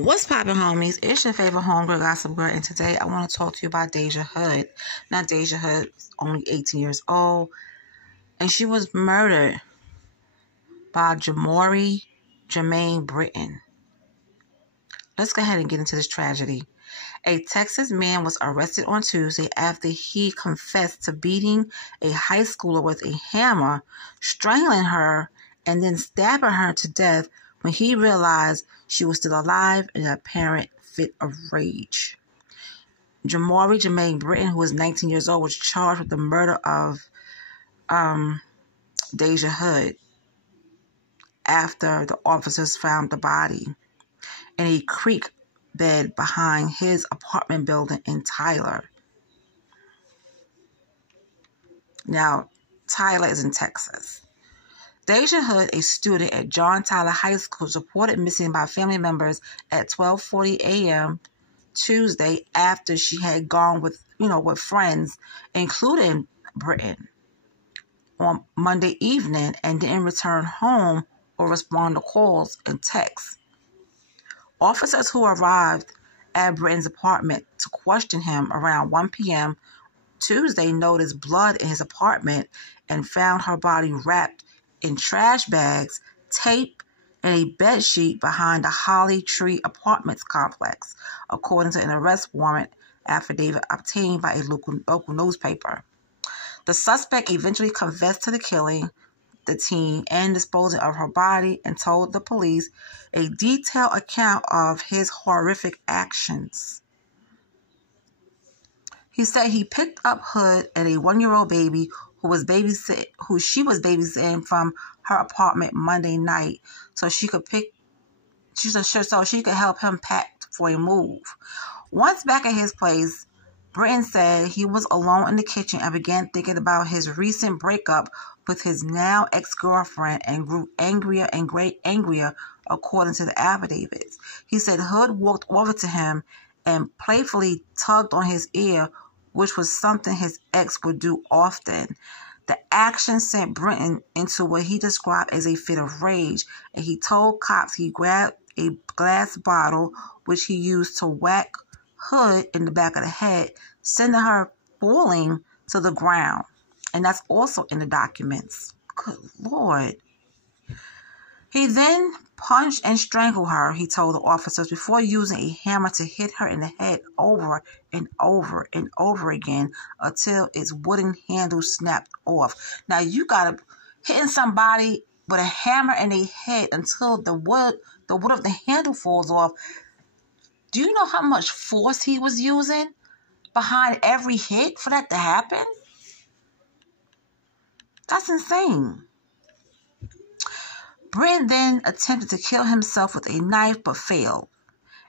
What's poppin', homies? It's your favorite homegirl, Gossip Girl, and today I want to talk to you about Dejah Hood. Now, Dejah Hood is only 18 years old, and she was murdered by Jermaine Britton. Let's go ahead and get into this tragedy. A Texas man was arrested on Tuesday after he confessed to beating a high schooler with a hammer, strangling her, and then stabbing her to death when he realized she was still alive in an apparent fit of rage. Jermaine Britton, who was 19 years old, was charged with the murder of Dejah Hood after the officers found the body in a creek bed behind his apartment building in Tyler. Now, Tyler is in Texas. Dejah Hood, a student at John Tyler High School, was reported missing by family members at 12:40 a.m. Tuesday after she had gone with friends, including Britton, on Monday evening and didn't return home or respond to calls and texts. Officers who arrived at Britton's apartment to question him around 1 p.m. Tuesday noticed blood in his apartment and found her body wrapped in trash bags, tape, and a bedsheet behind the Holly Tree Apartments complex, according to an arrest warrant affidavit obtained by a local newspaper. The suspect eventually confessed to the killing the teen and disposing of her body and told the police a detailed account of his horrific actions. He said he picked up Hood and a 1-year-old baby who she was babysitting from her apartment Monday night, so she could help him pack for a move. Once back at his place, Britton said he was alone in the kitchen and began thinking about his recent breakup with his now ex-girlfriend and grew angrier and angrier, according to the affidavits. He said Hood walked over to him and playfully tugged on his ear, which was something his ex would do often. The action sent Britton into what he described as a fit of rage, and he told cops he grabbed a glass bottle, which he used to whack Hood in the back of the head, sending her falling to the ground. And that's also in the documents. Good Lord. He then punched and strangled her, he told the officers, before using a hammer to hit her in the head over and over and over again until its wooden handle snapped off. Now, you got to hitting somebody with a hammer in their head until the wood of the handle falls off. Do you know how much force he was using behind every hit for that to happen? That's insane. Britton then attempted to kill himself with a knife but failed,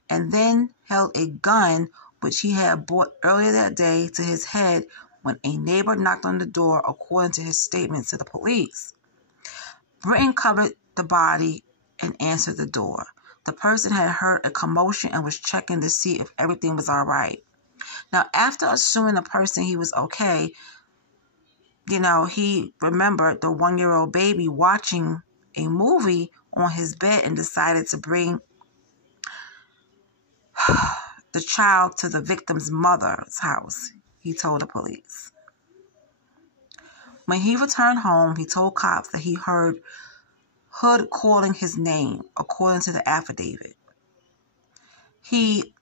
and then held a gun which he had bought earlier that day to his head when a neighbor knocked on the door, according to his statement to the police. Britton covered the body and answered the door. The person had heard a commotion and was checking to see if everything was all right. Now, after assuming the person he was okay, he remembered the 1-year-old baby watching a movie on his bed and decided to bring the child to the victim's mother's house, he told the police. When he returned home, he told cops that he heard Hood calling his name, according to the affidavit. He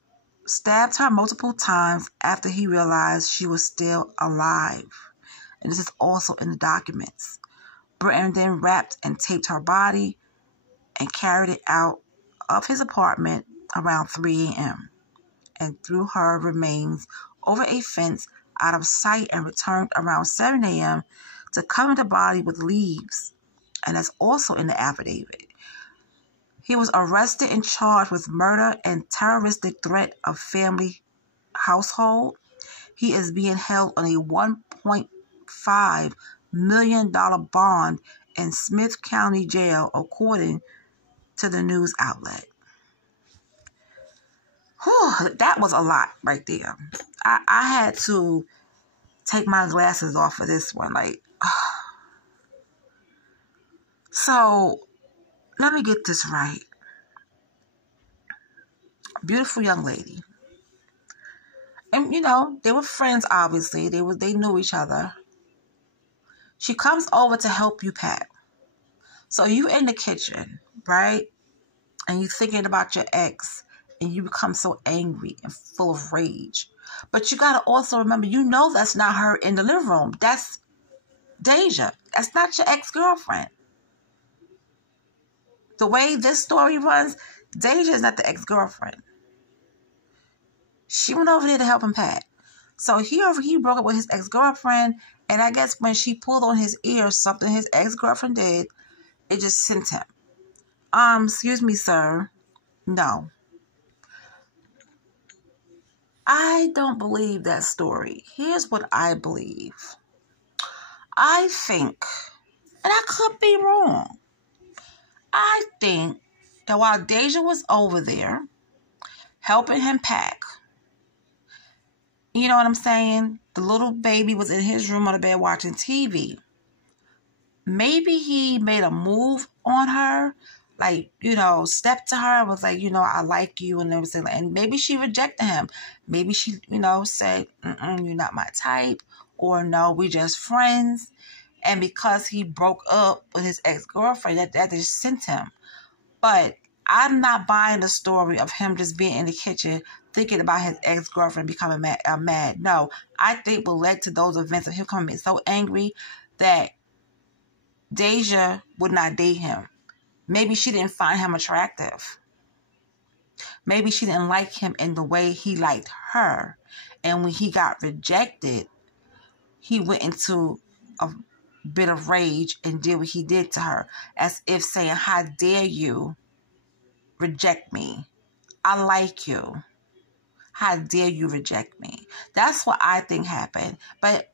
stabbed her multiple times after he realized she was still alive. And this is also in the documents. Britton then wrapped and taped her body and carried it out of his apartment around 3 a.m. and threw her remains over a fence out of sight and returned around 7 a.m. to cover the body with leaves. And that's also in the affidavit. He was arrested and charged with murder and terroristic threat of family household. He is being held on a $1.5 million bond in Smith County Jail, according to the news outlet. Whew, that was a lot right there. I had to take my glasses off for this one. So, let me get this right. Beautiful young lady. And, you know, they were friends, obviously. They knew each other. She comes over to help you pack. So you in the kitchen, right? And you thinking about your ex. And you become so angry and full of rage. But you got to also remember, you know that's not her in the living room. That's Dejah. That's not your ex-girlfriend. The way this story runs, Dejah is not the ex-girlfriend. She went over there to help him pack. So he broke up with his ex-girlfriend. And I guess when she pulled on his ear, something his ex-girlfriend did, it just sent him. Excuse me, sir. No. I don't believe that story. Here's what I believe. I think, and I could be wrong, I think that while Dejah was over there helping him pack, you know what I'm saying? The little baby was in his room on the bed watching TV. Maybe he made a move on her, like, you know, stepped to her and was like, you know, I like you and everything. And maybe she rejected him. Maybe she, you know, said, you're not my type. Or no, we just friends. And because he broke up with his ex-girlfriend, that just sent him. But I'm not buying the story of him just being in the kitchen thinking about his ex-girlfriend becoming mad. No, I think what led to those events of him becoming so angry that Dejah would not date him. Maybe she didn't find him attractive. Maybe she didn't like him in the way he liked her. And when he got rejected, he went into a bit of rage and did what he did to her. As if saying, how dare you reject me? I like you. How dare you reject me? That's what I think happened. But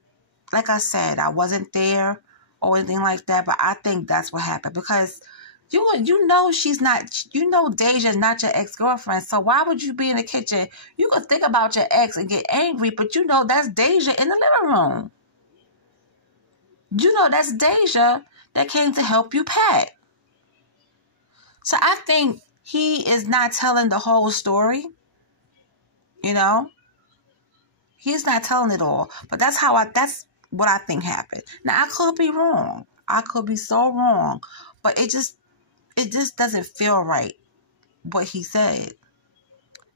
like I said, I wasn't there or anything like that. But I think that's what happened. Because you know she's not, you know Dejah is not your ex-girlfriend. So why would you be in the kitchen? You could think about your ex and get angry. But you know that's Dejah in the living room. You know that's Dejah that came to help you pack. So I think he is not telling the whole story. You know? He's not telling it all. But that's what I think happened. Now I could be wrong. I could be so wrong. But it just doesn't feel right what he said.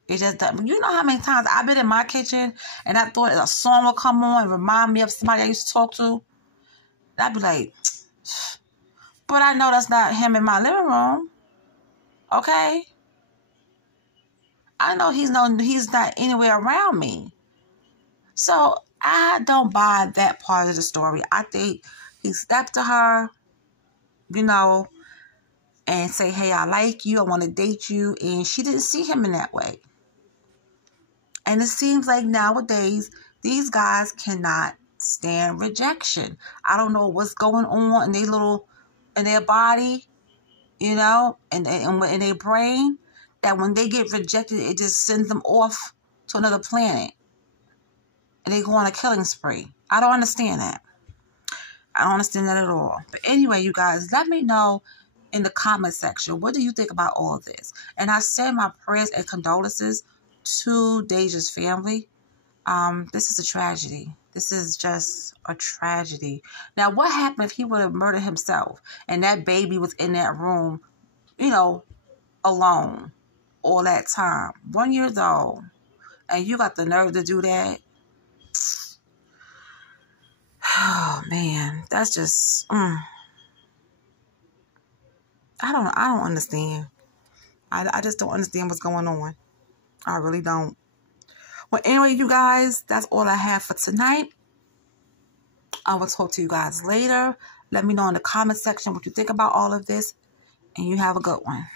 It just doesn't. You know how many times I've been in my kitchen and I thought a song would come on and remind me of somebody I used to talk to? I'd be like, but I know that's not him in my living room. Okay? I know he's not anywhere around me. So I don't buy that part of the story. I think he stepped to her, you know, and say, hey, I like you. I want to date you. And she didn't see him in that way. And it seems like nowadays, these guys cannot stand rejection. I don't know what's going on in their body, you know, and in their brain, that when they get rejected, it just sends them off to another planet. And they go on a killing spree. I don't understand that. I don't understand that at all. But anyway, you guys, let me know in the comment section, what do you think about all of this? And I send my prayers and condolences to Dejah's family. This is a tragedy. This is just a tragedy. Now, what happened if he would have murdered himself and that baby was in that room, you know, alone all that time, 1 year old, and you got the nerve to do that? Oh, man, that's just, I don't understand. I just don't understand what's going on. I really don't. Well, anyway, you guys, that's all I have for tonight. I will talk to you guys later. Let me know in the comment section what you think about all of this. And you have a good one.